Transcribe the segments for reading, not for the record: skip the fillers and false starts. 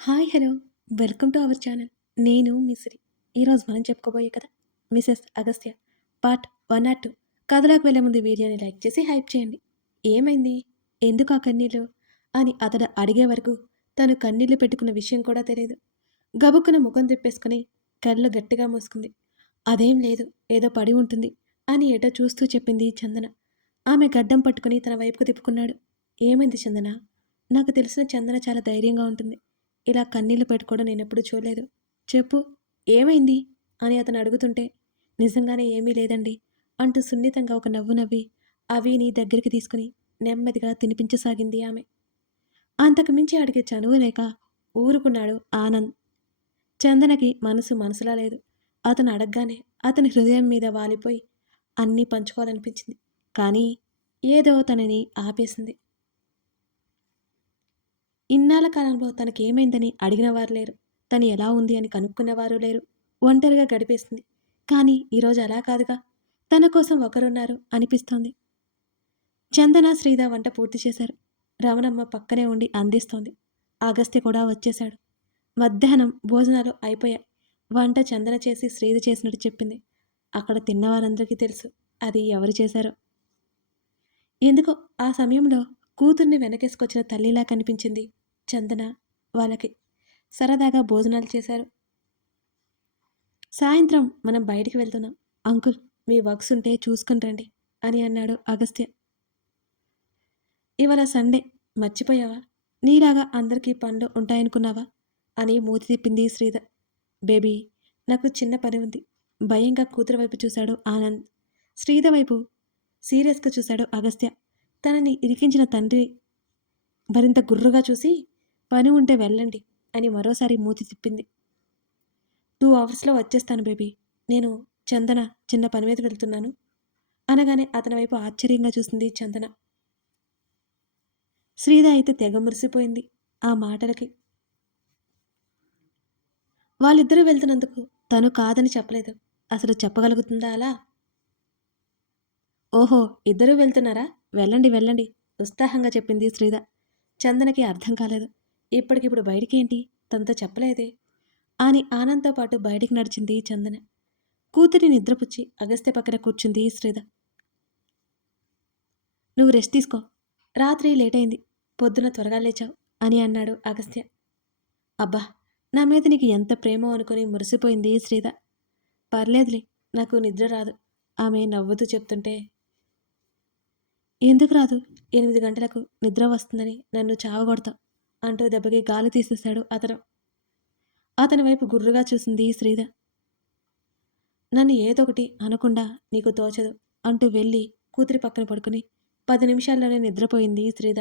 Hi hello welcome to our channel. నేను మిస్రి. ఈరోజు మనం చెప్పుకోబోయే కథ మిసెస్ అగస్త్య పార్ట్ 1 or 2. కథలోకి వెళ్ళే ముందు వీడియోని లైక్ చేసి హైప్ చేయండి. ఏమైంది, ఎందుకు ఆ కన్నీళ్ళు అని అతడు అడిగే వరకు తను కన్నీళ్లు పెట్టుకున్న విషయం కూడా తెలియదు. గబుక్కున ముఖం తిప్పేసుకుని కళ్ళు గట్టిగా మూసుకుంది. అదేం లేదు, ఏదో పడి ఉంటుంది అని ఎటో చూస్తూ చెప్పింది చందన. ఆమె గడ్డం పట్టుకుని తన వైపుకు తిప్పుకున్నాడు. ఏమైంది చందన? నాకు తెలిసిన చందన చాలా ధైర్యంగా ఉంటుంది. ఇలా కన్నీళ్లు పెట్టుకోవడం నేనెప్పుడు చూడలేదు. చెప్పు, ఏమైంది అని అతను అడుగుతుంటే, నిజంగానే ఏమీ లేదండి అంటూ సున్నితంగా ఒక నవ్వు నవ్వి అవిని దగ్గరికి తీసుకుని నెమ్మదిగా తినిపించసాగింది ఆమె. అంతకు మించి అడిగే చనువు లేక ఊరుకున్నాడు ఆనంద్. చందనకి మనసు మనసులా లేదు. అతను అడగగానే అతని హృదయం మీద వాలిపోయి అన్నీ పంచుకోవాలనిపించింది. కానీ ఏదో తనని ఆపేసింది. ఇన్నాళ్ల కాలంలో తనకేమైందని అడిగినవారు లేరు. తను ఎలా ఉంది అని కనుక్కున్నవారు లేరు. ఒంటరిగా గడిపేసింది. కానీ ఈరోజు అలా కాదుగా. తన కోసం ఒకరున్నారు అనిపిస్తోంది. చందన, శ్రీధ వంట పూర్తి చేశారు. రమణమ్మ పక్కనే ఉండి అందిస్తోంది. అగస్త్య కూడా వచ్చేశాడు. మధ్యాహ్నం భోజనాలు అయిపోయాయి. వంట చందన చేసి శ్రీధ చేసినట్టు చెప్పింది. అక్కడ తిన్నవారందరికీ తెలుసు అది ఎవరు చేశారో. ఎందుకో ఆ సమయంలో కూతుర్ని వెనకేసుకొచ్చిన తల్లిలా కనిపించింది చందన వాళ్ళకి. సరదాగా భోజనాలు చేశారు. సాయంత్రం మనం బయటికి వెళ్తున్నాం. అంకుల్, మీ వర్క్స్ ఉంటే చూసుకుని రండి అని అన్నాడు అగస్త్య. ఇవాళ సండే, మర్చిపోయావా? నీలాగా అందరికీ పనులు ఉంటాయనుకున్నావా అని మూతి తిప్పింది శ్రీధ. బేబీ, నాకు చిన్న పని ఉంది. భయంగా కూతురు వైపు చూశాడు ఆనంద్. శ్రీధ వైపు సీరియస్గా చూశాడు అగస్త్య. తనని ఇరికించిన తండ్రి మరింత గుర్రుగా చూసి, పని ఉంటే వెళ్ళండి అని మరోసారి మూతి తిప్పింది. 2 అవర్స్లో వచ్చేస్తాను బేబీ. నేను చందన చిన్న పని మీద వెళ్తున్నాను అనగానే అతని వైపు ఆశ్చర్యంగా చూసింది చందన. శ్రీధ అయితే తెగ మురిసిపోయింది ఆ మాటలకి. వాళ్ళిద్దరూ వెళ్తున్నందుకు తను కాదని చెప్పలేదు. అసలు చెప్పగలుగుతుందా అలా? ఓహో, ఇద్దరూ వెళ్తున్నారా? వెళ్ళండి వెళ్ళండి ఉత్సాహంగా చెప్పింది శ్రీధ. చందనకి అర్థం కాలేదు. ఇప్పటికిప్పుడు బయటికేంటి, తనతో చెప్పలేదే అని ఆనంద్తో పాటు బయటికి నడిచింది చందన. కూతురి నిద్రపుచ్చి అగస్త్య పక్కన కూర్చుంది శ్రీధ. నువ్వు రెస్ట్ తీసుకో, రాత్రి లేట్ అయింది, పొద్దున త్వరగా లేచావు అని అన్నాడు అగస్త్య. అబ్బా, నా మీద నీకు ఎంత ప్రేమో అనుకుని మురిసిపోయింది శ్రీధ. పర్లేదులే, నాకు నిద్ర రాదు ఆమె నవ్వుతూ చెప్తుంటే. ఎందుకు రాదు? 8 గంటలకు నిద్ర వస్తుందని నన్ను చావగొడతావు అంటూ దెబ్బకి గాలి తీసేశాడు అతను. అతని వైపు గుర్రుగా చూసింది శ్రీధ. నన్ను ఏదొకటి అనకుండా నీకు తోచదు అంటూ వెళ్ళి కూతురి పక్కన పడుకుని 10 నిమిషాల్లోనే నిద్రపోయింది శ్రీధ.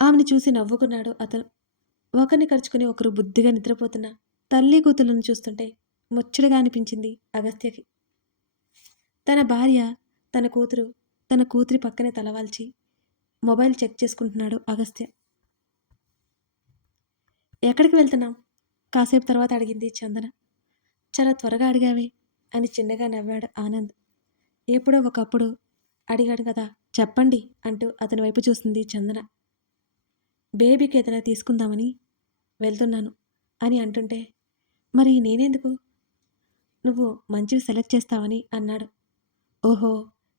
ఆమెను చూసి నవ్వుకున్నాడు అతను. ఒకరిని కరుచుకుని ఒకరు బుద్ధిగా నిద్రపోతున్న తల్లి కూతులను చూస్తుంటే ముచ్చటగా అనిపించింది అగస్త్యకి. తన భార్య, తన కూతురి పక్కనే తలవాల్చి మొబైల్ చెక్ చేసుకుంటున్నాడు అగస్త్య. ఎక్కడికి వెళ్తున్నాం? కాసేపు తర్వాత అడిగింది చందన. చాలా త్వరగా అడిగావే అని చిన్నగా నవ్వాడు ఆనంద్. ఎప్పుడో ఒకప్పుడు అడిగాడు కదా, చెప్పండి అంటూ అతని వైపు చూస్తుంది చందన. బేబీకి ఏదైనా తీసుకుందామని వెళ్తున్నాను అని అంటుంటే, మరి నేనెందుకు, నువ్వు మంచివి సెలెక్ట్ చేస్తావని అన్నాడు. ఓహో,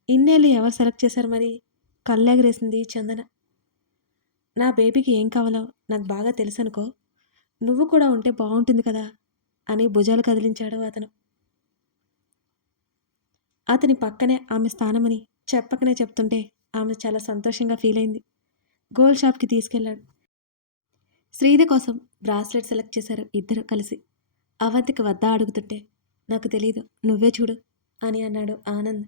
ఇన్నేళ్ళు ఎవరు సెలెక్ట్ చేశారు మరి? కళ్ళెగరేసింది చందన. నా బేబీకి ఏం కావాలో నాకు బాగా తెలుసనుకో, నువ్వు కూడా ఉంటే బాగుంటుంది కదా అని భుజాలు కదిలించాడు అతను. అతని పక్కనే ఆమె స్థానమని చెప్పకనే చెప్తుంటే ఆమె చాలా సంతోషంగా ఫీల్ అయింది. గోల్డ్ షాప్కి తీసుకెళ్లాడు. శ్రీధ కోసం బ్రాస్లెట్ సెలెక్ట్ చేశారు ఇద్దరు కలిసి. అవంతికి వద్దా అడుగుతుంటే, నాకు తెలీదు, నువ్వే చూడు అని అన్నాడు ఆనంద్.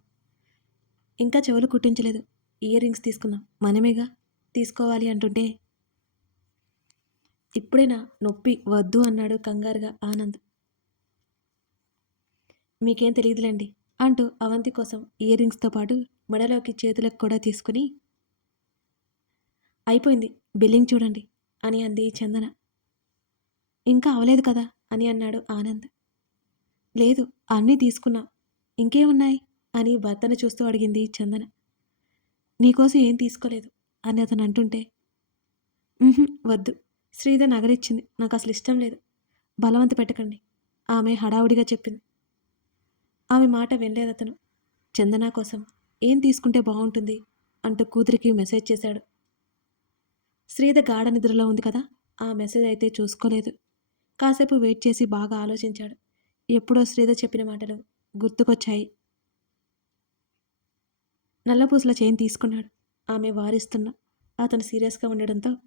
ఇంకా చెవులు కుట్టించలేదు, ఇయర్ రింగ్స్ తీసుకుందాం, మనమేగా తీసుకోవాలి అంటుంటే, ఇప్పుడేనా నొప్పి, వద్దు అన్నాడు కంగారుగా ఆనంద్. మీకేం తెలియదులేండి అంటూ అవంతి కోసం ఇయర్ రింగ్స్తో పాటు మెడలోకి చేతులకు కూడా తీసుకుని, అయిపోయింది, బిల్లింగ్ చూడండి అని అంది చందన. ఇంకా అవలేదు కదా అని అన్నాడు ఆనంద్. లేదు, అన్నీ తీసుకున్నా, ఇంకేమున్నాయి అని భర్తను చూస్తూ అడిగింది చందన. నీకోసం ఏం తీసుకోలేదు అని అతను అంటుంటే, ఉహు, వద్దు. శ్రీధర్ నగలిచ్చింది. నాకు అసలు ఇష్టం లేదు. బలవంత పెట్టకండి. ఆమె హడావుడిగా చెప్పింది. ఆమె మాట వినలేదతను. చందన కోసం ఏం తీసుకుంటే బావుంటుంది అంటూ కూతురికి మెసేజ్ చేశాడు. శ్రీధర్ గాఢ నిద్రలో ఉంది కదా, ఆ మెసేజ్ అయితే చూసుకోలేదు. కాసేపు వెయిట్ చేసి బాగా ఆలోచించాడు. ఎప్పుడో శ్రీధర్ చెప్పిన మాటలు గుర్తుకొచ్చాయి. నల్లపూసల చైన్ తీసుకున్నాడు. ఆమె వారిస్తున్నా అతను సీరియస్గా ఉండడంతో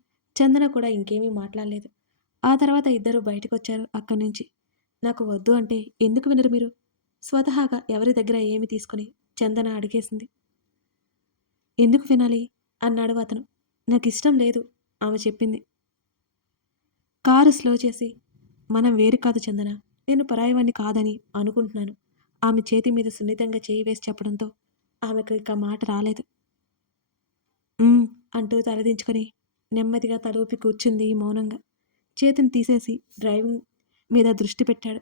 చందన కూడా ఇంకేమీ మాట్లాడలేదు. ఆ తర్వాత ఇద్దరు బయటకొచ్చారు అక్కడి నుంచి. నాకు వద్దు అంటే ఎందుకు వినరు మీరు? స్వతహాగా ఎవరి దగ్గర ఏమి తీసుకుని చందన అడిగేసింది. ఎందుకు వినాలి అన్నాడు అతను. నాకిష్టం లేదు ఆమె చెప్పింది. కారు స్లో చేసి, మనం వేరు కాదు చందన. నేను పరాయివాణ్ణి కాదని అనుకుంటున్నాను. ఆమె చేతి మీద సున్నితంగా చేయి వేసి చెప్పడంతో ఆమెకు ఇక మాట రాలేదు. "హ్మ్" అంటూ తలదించుకొని నెమ్మదిగా తలూపి కూర్చుంది మౌనంగా. చేతిని తీసేసి డ్రైవింగ్ మీద దృష్టి పెట్టాడు.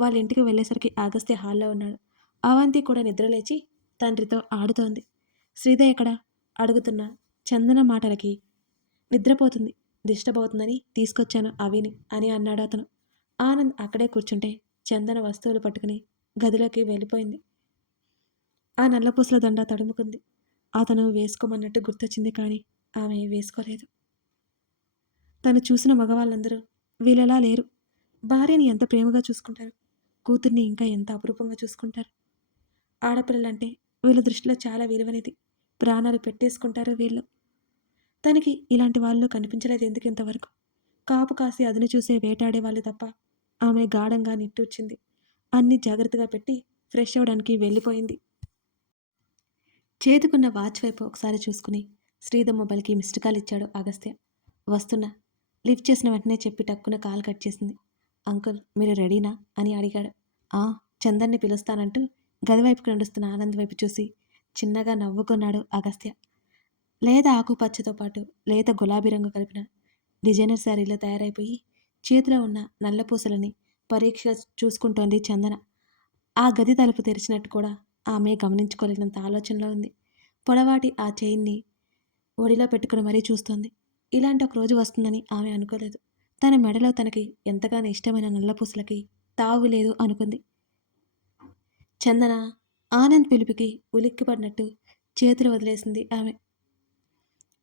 వాళ్ళ ఇంటికి వెళ్ళేసరికి అగస్త్య హాల్లో ఉన్నాడు. అవంతి కూడా నిద్రలేచి తండ్రితో ఆడుతోంది. శ్రీధ ఎక్కడా అడుగుతున్న చందన మాటలకి నిద్రపోతుంది. డిస్టర్బ్ అవుతుందని తీసుకొచ్చాను అవిని అని అన్నాడు అతను. ఆనంద్ అక్కడే కూర్చుంటే చందన వస్తువులు పట్టుకుని గదిలోకి వెళ్ళిపోయింది. ఆ నల్లపూసల దండ తడుముకుంది. అతను వేసుకోమన్నట్టు గుర్తొచ్చింది కానీ ఆమె వేసుకోలేదు. తను చూసిన మగవాళ్ళందరూ వీళ్ళలా లేరు. భార్యని ఎంత ప్రేమగా చూసుకుంటారు. కూతుర్ని ఇంకా ఎంత అపురూపంగా చూసుకుంటారు. ఆడపిల్లలంటే వీళ్ళ దృష్టిలో చాలా విలువనిది. ప్రాణాలు పెట్టేసుకుంటారు వీళ్ళు. తనకి ఇలాంటి వాళ్ళు కనిపించలేదు ఎందుకు ఇంతవరకు. కాపు కాసి అదును చూసే వేటాడే వాళ్ళు తప్ప. ఆమె గాఢంగా నిట్టూర్చింది. అన్నీ జాగ్రత్తగా పెట్టి ఫ్రెష్ అవ్వడానికి వెళ్ళిపోయింది. చేతుకున్న వాచ్ వైపు ఒకసారి చూసుకుని శ్రీధర్ మొబైల్కి మిస్డ్ కాల్ ఇచ్చాడు అగస్త్య. వస్తున్నా. లిఫ్ట్ చేసిన వెంటనే చెప్పి టక్కున కాల్ కట్ చేసింది. అంకుల్ మీరు రెడీనా అని అడిగాడు. ఆ, చందన్ని పిలుస్తానంటూ గదివైపుకి నడుస్తున్న ఆనంద్ వైపు చూసి చిన్నగా నవ్వుకున్నాడు అగస్త్య. లేత ఆకుపచ్చతో పాటు లేత గులాబీ రంగు కలిపిన డిజైనర్ శారీలో తయారైపోయి చేతిలో ఉన్న నల్లపూసలని పరీక్ష చూసుకుంటోంది చందన. ఆ గది తలుపు తెరిచినట్టు కూడా ఆమె గమనించుకోలేనంత ఆలోచనలో ఉంది. పొడవాటి ఆ చైన్ని ఒడిలో పెట్టుకుని మరీ చూస్తోంది. ఇలాంటి ఒక రోజు వస్తుందని ఆమె అనుకోలేదు. తన మెడలో తనకి ఎంతగానో ఇష్టమైన నల్లపూసలకి తావు లేదు అనుకుంది. చందన ఆనంద్ పిలుపుకి ఉలిక్కిపడినట్టు చేతులు వదిలేసింది ఆమె.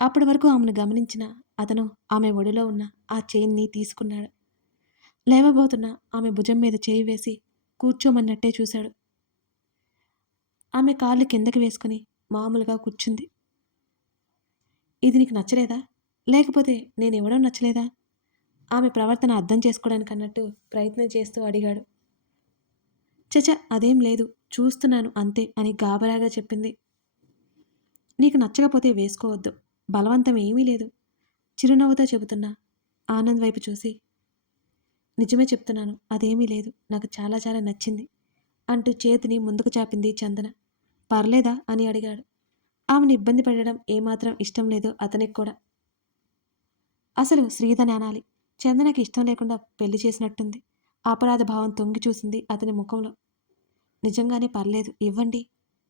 అప్పటి వరకు ఆమెను గమనించిన అతను ఆమె ఒడిలో ఉన్న ఆ చైన్ని తీసుకున్నాడు. లేవబోతున్న ఆమె భుజం మీద చేయి వేసి కూర్చోమన్నట్టే చూశాడు. ఆమె కాళ్ళు కిందకి వేసుకుని మామూలుగా కూర్చుంది. ఇది నీకు నచ్చలేదా? లేకపోతే నేనివ్వడం నచ్చలేదా? ఆమె ప్రవర్తన అర్థం చేసుకోవడానికి అన్నట్టు ప్రయత్నం చేస్తూ అడిగాడు. చచ అదేం లేదు, చూస్తున్నాను అంతే అని గాబరాగా చెప్పింది. నీకు నచ్చకపోతే వేసుకోవద్దు. బలవంతం ఏమీ లేదు. చిరునవ్వుతో చెబుతున్నా ఆనంద్ వైపు చూసి నిజమే చెప్తున్నాను, అదేమీ లేదు. నాకు చాలా చాలా నచ్చింది అంటూ చేతిని ముందుకు చాపింది చందన. పర్లేదా అని అడిగాడు. ఆమెను ఇబ్బంది పెట్టడం ఏమాత్రం ఇష్టం లేదో అతనికి కూడా. అసలు శ్రీధని అనాలి. చందనకి ఇష్టం లేకుండా పెళ్లి చేసినట్టుంది. అపరాధ భావం తొంగి చూసింది అతని ముఖంలో. నిజంగానే పర్లేదు, ఇవ్వండి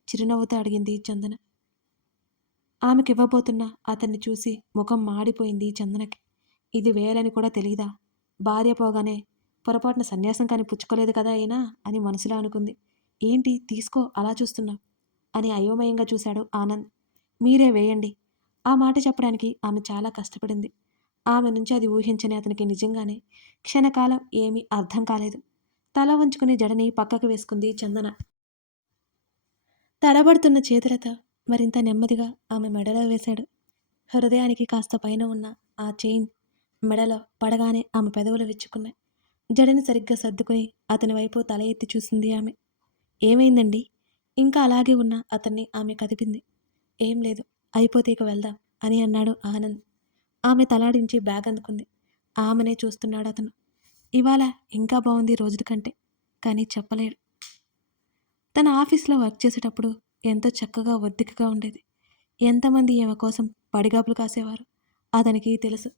చిరునవ్వుతో అడిగింది చందన. ఆమెకివ్వబోతున్న అతన్ని చూసి ముఖం మాడిపోయింది చందనకి. ఇది వేయాలని కూడా తెలీదా? భార్య పోగానే పొరపాటున సన్యాసం కాని పుచ్చుకోలేదు కదా అయినా అని మనసులో అనుకుంది. ఏంటి తీసుకో అలా చూస్తున్నావు అని అయోమయంగా చూశాడు ఆనంద్. మీరే వేయండి. ఆ మాట చెప్పడానికి ఆమె చాలా కష్టపడింది. ఆమె నుంచి అది ఊహించని అతనికి నిజంగానే క్షణకాలం ఏమీ అర్థం కాలేదు. తల వంచుకుని జడని పక్కకు వేసుకుంది చందన. తడబడుతున్న చేతులతో మరింత నెమ్మదిగా ఆమె మెడలో వేశాడు. హృదయానికి కాస్త పైన ఉన్న ఆ చైన్ మెడలో పడగానే ఆమె పెదవులు విచ్చుకున్నాయి. జడని సరిగ్గా సర్దుకుని అతని వైపు తల ఎత్తి చూసింది ఆమె. ఏమైందండి? ఇంకా అలాగే ఉన్న అతన్ని ఆమె కదిపింది. ఏం లేదు, అయిపోతే ఇక వెళ్దాం అని అన్నాడు ఆనంద్. ఆమె తలాడించి బ్యాగ్ అందుకుంది. ఆమెనే చూస్తున్నాడు అతను. ఇవాళ ఇంకా బాగుంది రోజుల కంటే, కానీ చెప్పలేడు. తన ఆఫీస్లో వర్క్ చేసేటప్పుడు ఎంతో చక్కగా ఒద్దికగా ఉండేది. ఎంతమంది ఈమె కోసం పడిగాపులు కాసేవారు అతనికి తెలుసు.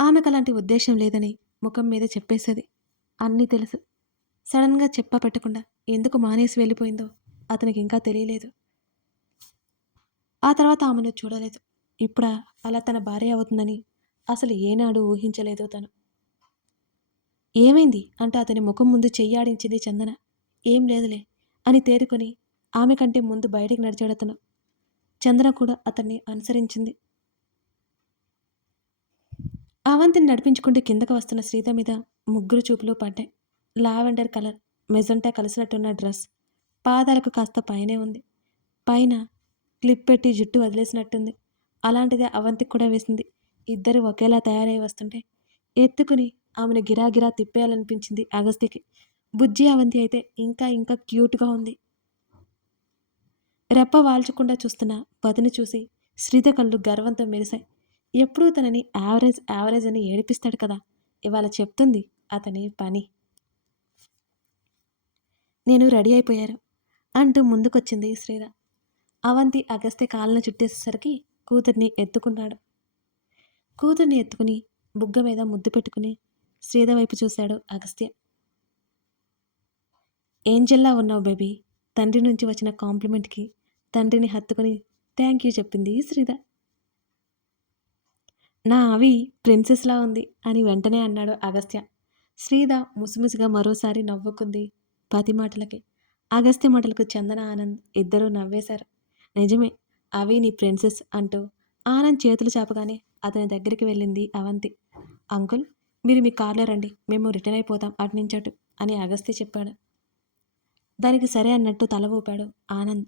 ఆమెకు అలాంటి ఉద్దేశం లేదని ముఖం మీద చెప్పేసేది. అన్నీ తెలుసు. సడన్గా చెప్పా పెట్టకుండా ఎందుకు మానేసి వెళ్ళిపోయిందో అతనికి ఇంకా తెలియలేదు. ఆ తర్వాత ఆమెను చూడలేదు. ఇప్పుడా అలా తన భార్య అవుతుందని అసలు ఏనాడు ఊహించలేదు తను. ఏమైంది అంటే అతని ముఖం ముందు చెయ్యాడించింది చందన. ఏం లేదులే అని తేరుకొని ఆమె కంటే ముందు బయటికి నడిచాడతను. చందన కూడా అతన్ని అనుసరించింది. అవంతిని నడిపించుకుంటూ కిందకు వస్తున్న శ్రీత మీద ముగ్గురు చూపులు పడ్డాయి. లావెండర్ కలర్, మెజంటా కలిసినట్టున్న డ్రెస్. పాదాలకు కాస్త పైనే ఉంది. పైన క్లిప్ పెట్టి జుట్టు వదిలేసినట్టుంది. అలాంటిదే అవంతికి కూడా వేసింది. ఇద్దరు ఒకేలా తయారై వస్తుంటే ఎత్తుకుని ఆమెను గిరాగిరా తిప్పేయాలనిపించింది అగస్త్యకి. బుజ్జి అవంతి అయితే ఇంకా ఇంకా క్యూట్‌గా ఉంది. రెప్ప వాల్చకుండా చూస్తున్న వదిని చూసి శ్రీధ కళ్ళు గర్వంతో మెరిశాయి. ఎప్పుడూ తనని యావరేజ్, యావరేజ్ అని ఏడిపిస్తాడు కదా! ఇవాళ చెప్తుంది అతని పని. నేను రెడీ అయిపోయారు అంటూ ముందుకొచ్చింది శ్రీధ. అవంతి అగస్త్య కాళ్ళను చుట్టేసేసరికి కూతుర్ని ఎత్తుకున్నాడు. కూతుర్ని ఎత్తుకుని బుగ్గ మీద ముద్దు పెట్టుకుని శ్రీధ వైపు చూశాడు అగస్త్య. ఏంజెల్లా ఉన్నావు బేబీ. తండ్రి నుంచి వచ్చిన కాంప్లిమెంట్‌కి తండ్రిని హత్తుకుని థ్యాంక్ యూ చెప్పింది శ్రీధ. నా అవి ప్రిన్సెస్‌లా ఉంది అని వెంటనే అన్నాడు అగస్త్య. శ్రీధ ముసిముసిగా మరోసారి నవ్వుకుంది పతి మాటలకి. అగస్త్య మాటలకు చందన, ఆనంద్ ఇద్దరూ నవ్వేశారు. నిజమే, అవి నీ ప్రిన్సెస్ అంటూ ఆనంద్ చేతులు చాపగానే అతని దగ్గరికి వెళ్ళింది అవంతి. అంకుల్, మీరు మీ కార్‌లో రండి. మేము రిటర్న్ అయిపోతాం అటునుంచటు అని అగస్త్య చెప్పాడు. దానికి సరే అన్నట్టు తల ఊపాడు ఆనంద్.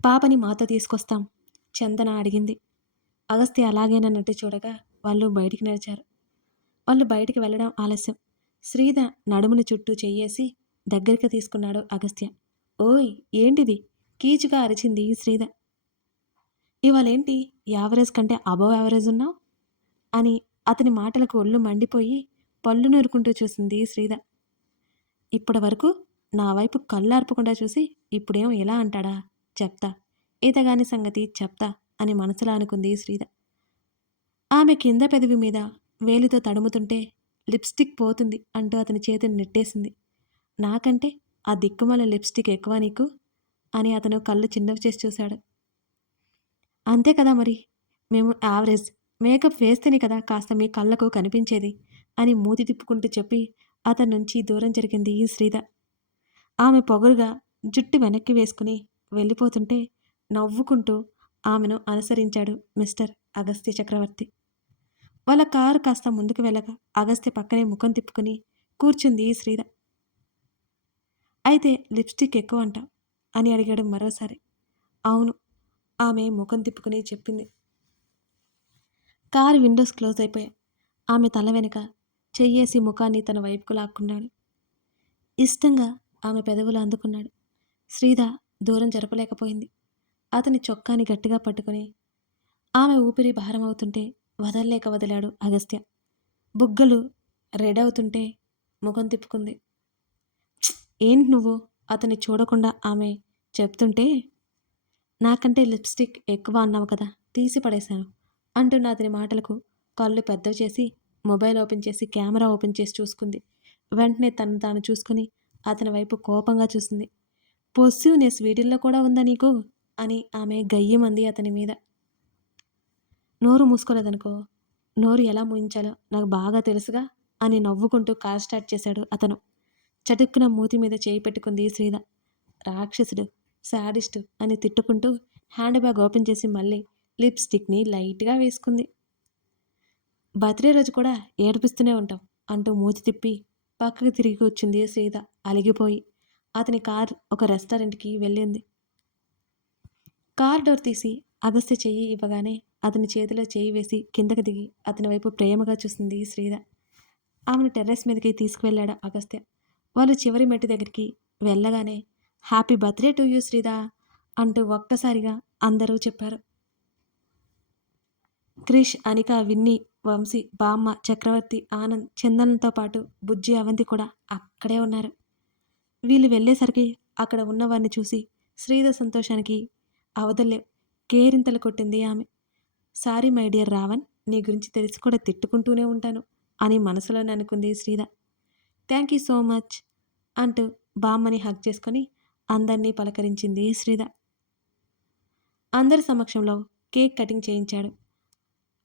పాపని మాతో తీసుకొస్తాం చందన అడిగింది. అగస్త్య అలాగేనన్నట్టు చూడగా వాళ్ళు బయటికి నడిచారు. వాళ్ళు బయటికి వెళ్ళడం ఆలస్యం. శ్రీధ నడుముని చుట్టూ చెయ్యేసి దగ్గరికి తీసుకున్నాడు అగస్త్య. ఓయ్ ఏంటిది? కీచుగా అరిచింది శ్రీధ. ఇవాళేంటి యావరేజ్ కంటే అబవ్ యావరేజ్ ఉన్నావు అని అతని మాటలకు ఒళ్ళు మండిపోయి పళ్ళు నూరుకుంటూ చూసింది శ్రీధ. ఇప్పటి వరకు నా వైపు కళ్ళార్పకుండా చూసి ఇప్పుడేమో ఇలా అంటాడా? చెప్తా, ఈతగాని సంగతి చెప్తా అని మనసులో అనుకుంది శ్రీధ. ఆమె కింద పెదవి మీద వేలితో తడుముతుంటే లిప్స్టిక్ పోతుంది అంటూ అతని చేతిని నెట్టేసింది. నాకంటే ఆ దిక్కుమాల లిప్స్టిక్ ఎక్కువ నీకు అని అతను కళ్ళు చిన్నవి చేసి చూశాడు. అంతే కదా మరి, మేము యావరేజ్. మేకప్ వేస్తేనే కదా కాస్త మీ కళ్ళకు కనిపించేది అని మూతి తిప్పుకుంటూ చెప్పి అతని నుంచి దూరం జరిగింది ఈ శ్రీధ. ఆమె పొగరుగా జుట్టు వెనక్కి వేసుకుని వెళ్ళిపోతుంటే నవ్వుకుంటూ ఆమెను అనుసరించాడు మిస్టర్ అగస్త్య చక్రవర్తి. వాళ్ళ కారు కాస్త ముందుకు వెళ్ళగా అగస్త్య పక్కనే ముఖం తిప్పుకుని కూర్చుంది శ్రీధ. అయితే లిప్స్టిక్ ఎక్కువ అంట అని అడిగాడు మరోసారి. అవును, ఆమె ముఖం తిప్పుకుని చెప్పింది. కారు విండోస్ క్లోజ్ అయిపోయాయి. ఆమె తల వెనుక చెయ్యేసి ముఖాన్ని తన వైపుకు లాక్కున్నాడు. ఇష్టంగా ఆమె పెదవులు అందుకున్నాడు. శ్రీధ దూరం జరపలేకపోయింది. అతని చొక్కాని గట్టిగా పట్టుకుని ఆమె ఊపిరి భారమవుతుంటే వదల్లేక వదిలాడు అగస్త్య. బుగ్గలు రెడ్ అవుతుంటే ముఖం తిప్పుకుంది. ఏంటి నువ్వు అతన్ని చూడకుండా ఆమె చెప్తుంటే నాకంటే లిప్స్టిక్ ఎక్కువ అన్నావు కదా, తీసి పడేశాను అంటున్న అతని మాటలకు కళ్ళు పెద్దవి చేసి మొబైల్ ఓపెన్ చేసి కెమెరా ఓపెన్ చేసి చూసుకుంది. వెంటనే తను తాను చూసుకుని అతని వైపు కోపంగా చూసింది. పొస్సివ్నెస్ వీటిల్లో కూడా ఉందా నీకు అని ఆమె గయ్యమంది అతని మీద. నోరు మూసుకోలేదనుకో, నోరు ఎలా మూయించాలో నాకు బాగా తెలుసుగా అని నవ్వుకుంటూ కార్ స్టార్ట్ చేశాడు అతను. చటుక్కున మూతి మీద చేయి పెట్టుకుంది శ్రీధ. రాక్షసుడు, శాడిస్టు అని తిట్టుకుంటూ హ్యాండ్ బ్యాగ్ ఓపెన్ చేసి మళ్ళీ లిప్స్టిక్ని లైట్గా వేసుకుంది. బర్త్డే రోజు కూడా ఏడిపిస్తూనే ఉంటాం అంటూ మూతి తిప్పి పక్కకు తిరిగి కూర్చుంది శ్రీధ అలిగిపోయి. అతని కార్ ఒక రెస్టారెంట్కి వెళ్ళింది. కార్ డోర్ తీసి అగస్త్య చెయ్యి ఇవ్వగానే అతని చేతిలో చేయి వేసి కిందకి దిగి అతని వైపు ప్రేమగా చూసింది శ్రీధ. ఆమెను టెర్రస్ మీదకి తీసుకువెళ్ళాడు అగస్త్య. వాళ్ళు చివరి మెట్టు దగ్గరికి వెళ్ళగానే హ్యాపీ బర్త్డే టు యూ శ్రీధ అంటూ ఒక్కసారిగా అందరూ చెప్పారు. క్రిష్, అనిక, విన్ని, వంశీ, బామ్మ, చక్రవర్తి, ఆనంద్, చందనంతో పాటు బుజ్జి, అవంతి కూడా అక్కడే ఉన్నారు. వీళ్ళు వెళ్ళేసరికి అక్కడ ఉన్నవారిని చూసి శ్రీధ సంతోషానికి అవధుల్లేవు. కేరింతలు కొట్టింది ఆమె. సారీ మై డియర్ రావణ్, నీ గురించి తెలిసి కూడా తిట్టుకుంటూనే ఉంటాను అని మనసులోనే అనుకుంది శ్రీధ. థ్యాంక్ యూ సో మచ్ అంటూ బామ్మని హగ్ చేసుకొని అందరినీ పలకరించింది శ్రీధ. అందరి సమక్షంలో కేక్ కటింగ్ చేయించాడు.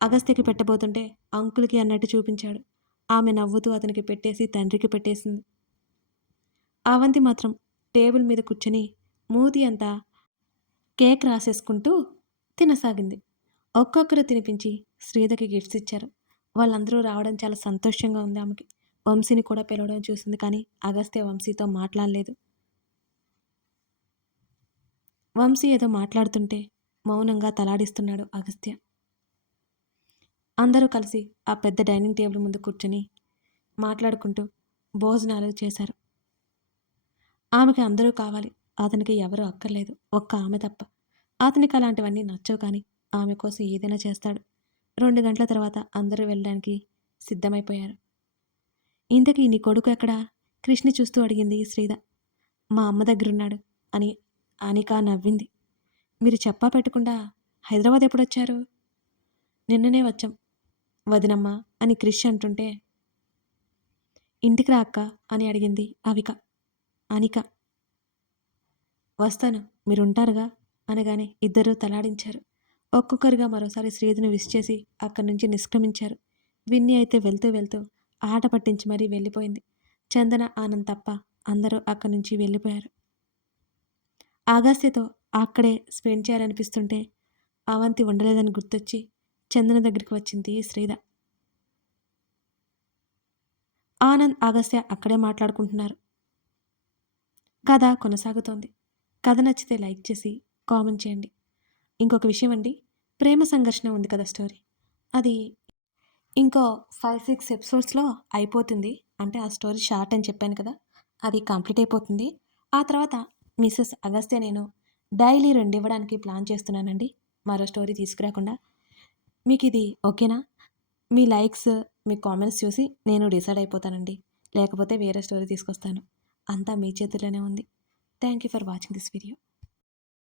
అగస్త్యకి పెట్టబోతుంటే అంకుల్‌కి అన్నట్టు చూపించాడు. ఆమె నవ్వుతూ అతనికి పెట్టేసి తండ్రికి పెట్టేసింది. అవంతి మాత్రం టేబుల్ మీద కూర్చొని మూతి అంతా కేక్ రాసేసుకుంటూ తినసాగింది. ఒక్కొక్కరు తినిపించి శ్రీధర్‌కి గిఫ్ట్స్ ఇచ్చారు. వాళ్ళందరూ రావడం చాలా సంతోషంగా ఉంది ఆమెకి. వంశీని కూడా పిలవడం చూసింది కానీ అగస్త్య వంశీతో మాట్లాడలేదు. వంశీ ఏదో మాట్లాడుతుంటే మౌనంగా తలాడిస్తున్నాడు అగస్త్య. అందరూ కలిసి ఆ పెద్ద డైనింగ్ టేబుల్ ముందు కూర్చొని మాట్లాడుకుంటూ భోజనాలు చేశారు. ఆమెకి అందరూ కావాలి. అతనికి ఎవరూ అక్కర్లేదు. ఒక్క ఆమె తప్ప. అతనికి అలాంటివన్నీ నచ్చవు కానీ ఆమె కోసం ఏదైనా చేస్తాడు. 2 గంటల తర్వాత అందరూ వెళ్ళడానికి సిద్ధమైపోయారు. ఇంతకీ నీ కొడుకు ఎక్కడా? కృష్ణి చూస్తూ అడిగింది శ్రీద. మా అమ్మ దగ్గరున్నాడు అని అనిక నవ్వింది. మీరు చెప్పా పెట్టకుండా హైదరాబాద్ ఎప్పుడొచ్చారు? నిన్ననే వచ్చాం వదినమ్మ అని క్రిష్ అంటుంటే ఇంటికి రా అక్క అని అడిగింది అనిక. వస్తాను మీరుంటారుగా అనగానే ఇద్దరూ తలాడించారు. ఒక్కొక్కరుగా మరోసారి శ్రీధను విష్ చేసి అక్కడి నుంచి నిష్క్రమించారు. విన్ని అయితే వెళ్తూ వెళ్తూ ఆట పట్టించి మరీ వెళ్ళిపోయింది. చందన ఆనంద్ తప్ప అందరూ అక్కడి నుంచి వెళ్ళిపోయారు. ఆగాస్యతో అక్కడే స్పెండ్ చేయాలనిపిస్తుంటే అవంతి ఉండలేదని గుర్తొచ్చి చందన దగ్గరికి వచ్చింది శ్రీధ. ఆనంద్ ఆగస్త్య అక్కడే మాట్లాడుకుంటున్నారు. కథ కొనసాగుతోంది. కథ నచ్చితే లైక్ చేసి కామెంట్ చేయండి. ఇంకొక విషయం అండి, ప్రేమ సంఘర్షణ ఉంది కదా స్టోరీ, అది ఇంకో 5-6 ఎపిసోడ్స్లో అయిపోతుంది. అంటే ఆ స్టోరీ షార్ట్ అని చెప్పాను కదా, అది కంప్లీట్ అయిపోతుంది. ఆ తర్వాత మిసెస్ అగస్త్య నేను డైలీ 2 ఇవ్వడానికి ప్లాన్ చేస్తున్నానండి, మరో స్టోరీ తీసుకురాకుండా. మీకు ఇది ఓకేనా? మీ లైక్స్, మీ కామెంట్స్ చూసి నేను డిసైడ్ అయిపోతానండి. లేకపోతే వేరే స్టోరీ తీసుకొస్తాను. అంతా మీ చేతుల్లోనే ఉంది. Thank you for watching this video.